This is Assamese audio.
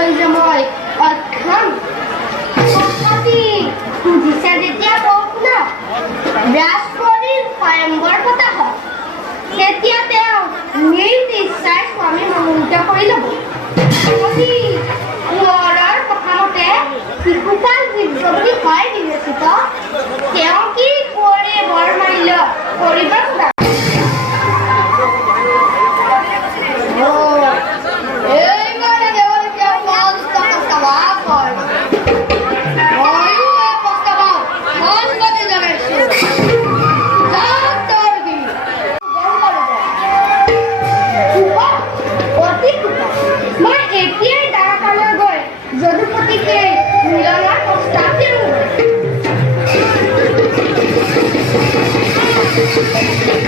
কৰিবলৈ যে মই অক্ষম। বুজিছে যেতিয়া কওক ন, ৰাজপৰীৰ স্বয়ম্বৰ পতা হয়, তেতিয়া তেওঁ নিজ ইচ্ছাই স্বামী মনোনীত কৰি ল'ব। কোঁৱৰৰ কথামতে শিশুকাল জীৱ-জন্তু হয় বিবেচিত, তেওঁ কি কোঁৱৰে বৰ মাৰিল কৰিব খোজা। Thank you.